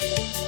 Bye.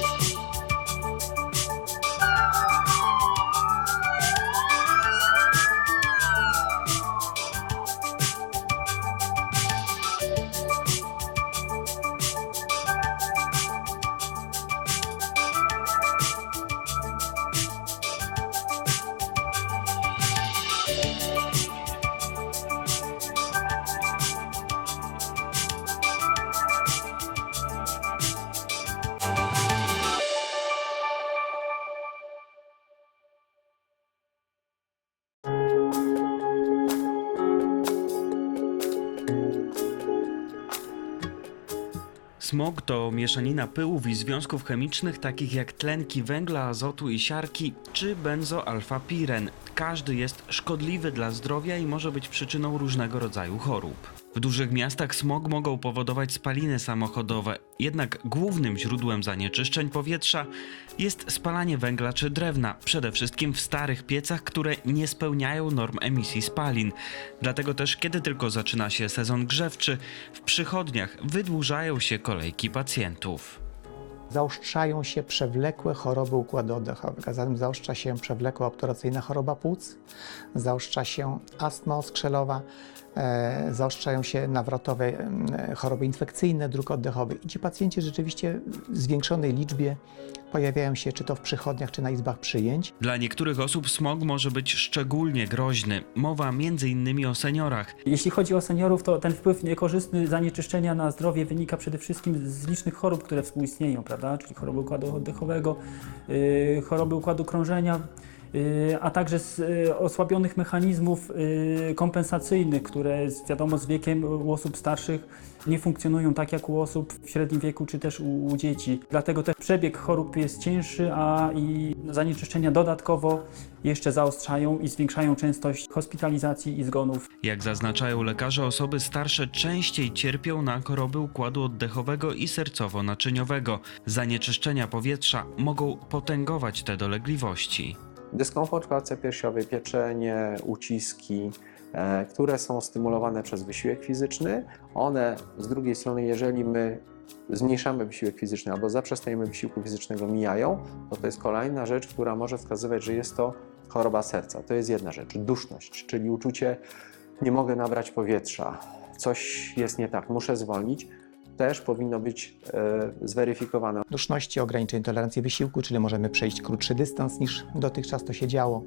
Smog to mieszanina pyłów i związków chemicznych takich jak tlenki węgla, azotu i siarki czy benzoalfapiren. Każdy jest szkodliwy dla zdrowia i może być przyczyną różnego rodzaju chorób. W dużych miastach smog mogą powodować spaliny samochodowe, jednak głównym źródłem zanieczyszczeń powietrza jest spalanie węgla czy drewna, przede wszystkim w starych piecach, które nie spełniają norm emisji spalin. Dlatego też, kiedy tylko zaczyna się sezon grzewczy, w przychodniach wydłużają się kolejki pacjentów. Zaostrzają się przewlekłe choroby układu oddechowego, zatem zaostrza się przewlekła obturacyjna choroba płuc, zaostrza się astma oskrzelowa, zaostrzają się nawrotowe e, choroby infekcyjne dróg oddechowych. I ci pacjenci rzeczywiście w zwiększonej liczbie pojawiają się czy to w przychodniach, czy na izbach przyjęć. Dla niektórych osób smog może być szczególnie groźny. Mowa m.in. o seniorach. Jeśli chodzi o seniorów, to ten wpływ niekorzystny zanieczyszczenia na zdrowie wynika przede wszystkim z licznych chorób, które współistnieją, prawda? Czyli choroby układu oddechowego, yy, choroby układu krążenia, a także z yy, osłabionych mechanizmów yy, kompensacyjnych, które wiadomo z wiekiem u osób starszych nie funkcjonują tak jak u osób w średnim wieku czy też u, u dzieci. Dlatego też przebieg chorób jest cięższy, a i zanieczyszczenia dodatkowo jeszcze zaostrzają i zwiększają częstość hospitalizacji i zgonów. Jak zaznaczają lekarze, osoby starsze częściej cierpią na choroby układu oddechowego i sercowo-naczyniowego. Zanieczyszczenia powietrza mogą potęgować te dolegliwości. Dyskomfort klatce piersiowej, pieczenie, uciski, e, które są stymulowane przez wysiłek fizyczny. One z drugiej strony, jeżeli my zmniejszamy wysiłek fizyczny albo zaprzestajemy wysiłku fizycznego, mijają, to to jest kolejna rzecz, która może wskazywać, że jest to choroba serca. To jest jedna rzecz. Duszność, czyli uczucie nie mogę nabrać powietrza, coś jest nie tak, muszę zwolnić, też powinno być e, zweryfikowane. duszności, ograniczeń tolerancji wysiłku, czyli możemy przejść krótszy dystans niż dotychczas to się działo.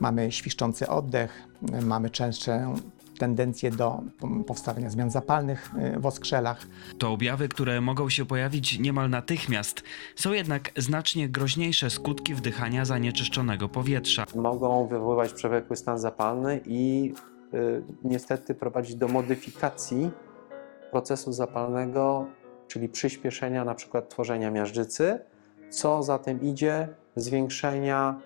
Mamy świszczący oddech, mamy częstszą tendencję do powstawania zmian zapalnych y, w oskrzelach. To objawy, które mogą się pojawić niemal natychmiast. Są jednak znacznie groźniejsze skutki wdychania zanieczyszczonego powietrza. mogą wywoływać przewlekły stan zapalny i y, niestety prowadzić do modyfikacji procesu zapalnego, czyli przyspieszenia na przykład tworzenia miażdżycy, co za tym idzie zwiększenia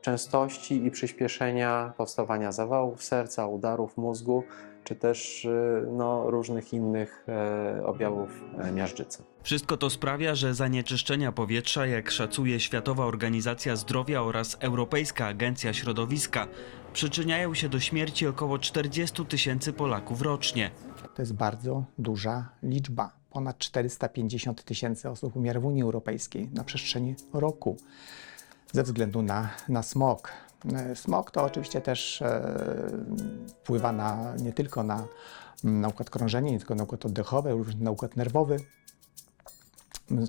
częstości i przyspieszenia powstawania zawałów serca, udarów mózgu, czy też y, no, różnych innych e, objawów e, miażdżycy. Wszystko to sprawia, że zanieczyszczenia powietrza, jak szacuje Światowa Organizacja Zdrowia oraz Europejska Agencja Środowiska, przyczyniają się do śmierci około 40 tysięcy Polaków rocznie. To jest bardzo duża liczba. Ponad 450 tysięcy osób umiera w Unii Europejskiej na przestrzeni roku ze względu na, na smog. E, Smog to oczywiście też e, wpływa na, nie tylko na, na układ krążenia, nie tylko na układ oddechowy, również na układ nerwowy.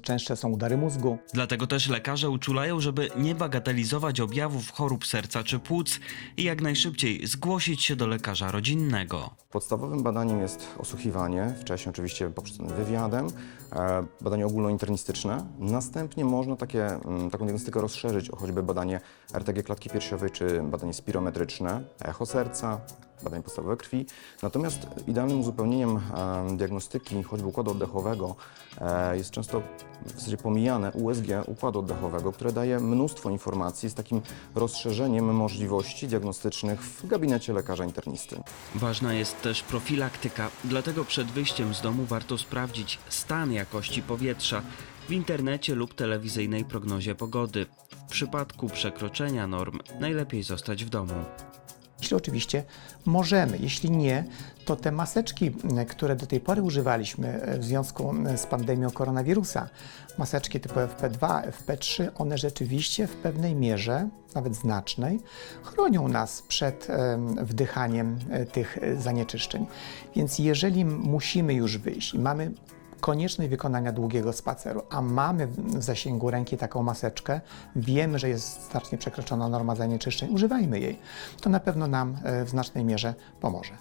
Częstsze są udary mózgu. Dlatego też lekarze uczulają, żeby nie bagatelizować objawów chorób serca czy płuc i jak najszybciej zgłosić się do lekarza rodzinnego. Podstawowym badaniem jest osłuchiwanie, wcześniej oczywiście poprzednim wywiadem, e, badanie ogólnointernistyczne. Następnie można takie, mm, taką diagnostykę rozszerzyć o choćby badanie RTG klatki piersiowej czy badanie spirometryczne, echo serca, badanie podstawowe krwi. Natomiast idealnym uzupełnieniem diagnostyki choćby układu oddechowego e, jest często w zasadzie pomijane USG układu oddechowego, które daje mnóstwo informacji z takim rozszerzeniem możliwości diagnostycznych w gabinecie lekarza internisty. Ważna jest też profilaktyka, dlatego przed wyjściem z domu warto sprawdzić stan jakości powietrza w internecie lub telewizyjnej prognozie pogody. W przypadku przekroczenia norm najlepiej zostać w domu. Jeśli oczywiście możemy, jeśli nie, to te maseczki, które do tej pory używaliśmy e, w związku z pandemią koronawirusa, maseczki typu FP2, FP3, one rzeczywiście w pewnej mierze, nawet znacznej, chronią nas przed em, wdychaniem e, tych e, zanieczyszczeń. Więc jeżeli musimy już wyjść i mamy konieczność wykonania długiego spaceru, a mamy w zasięgu ręki taką maseczkę, wiemy, że jest znacznie przekroczona norma zanieczyszczeń, używajmy jej. To na pewno nam e, w znacznej mierze pomoże.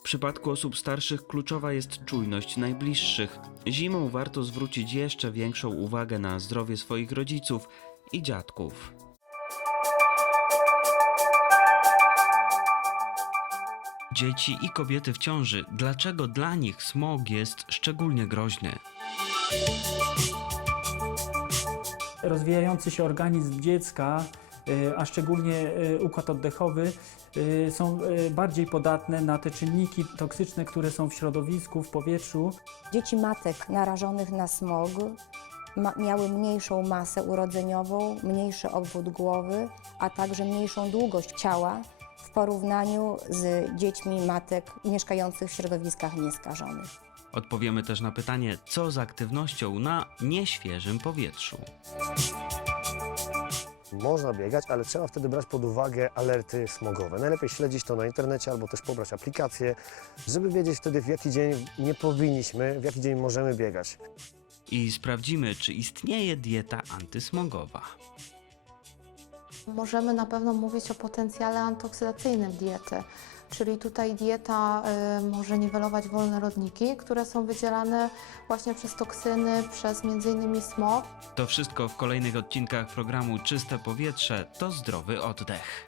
W przypadku osób starszych kluczowa jest czujność najbliższych. Zimą warto zwrócić jeszcze większą uwagę na zdrowie swoich rodziców i dziadków. Dzieci i kobiety w ciąży, dlaczego dla nich smog jest szczególnie groźny? rozwijający się organizm dziecka, y, a szczególnie y, układ oddechowy, y, są bardziej podatne na te czynniki toksyczne, które są w środowisku, w powietrzu. Dzieci matek narażonych na smog ma, miały mniejszą masę urodzeniową, mniejszy obwód głowy, a także mniejszą długość ciała porównaniu z dziećmi matek mieszkających w środowiskach nieskażonych. Odpowiemy też na pytanie, co z aktywnością na nieświeżym powietrzu. Można biegać, ale trzeba wtedy brać pod uwagę alerty smogowe. Najlepiej śledzić to na internecie albo też pobrać aplikację, żeby wiedzieć wtedy w jaki dzień nie powinniśmy, w jaki dzień możemy biegać. I sprawdzimy, czy istnieje dieta antysmogowa. Możemy na pewno mówić o potencjale antoksydacyjnym diety, czyli tutaj dieta y, może niwelować wolne rodniki, które są wydzielane właśnie przez toksyny, przez m.in. smog. To wszystko w kolejnych odcinkach programu Czyste Powietrze to zdrowy oddech.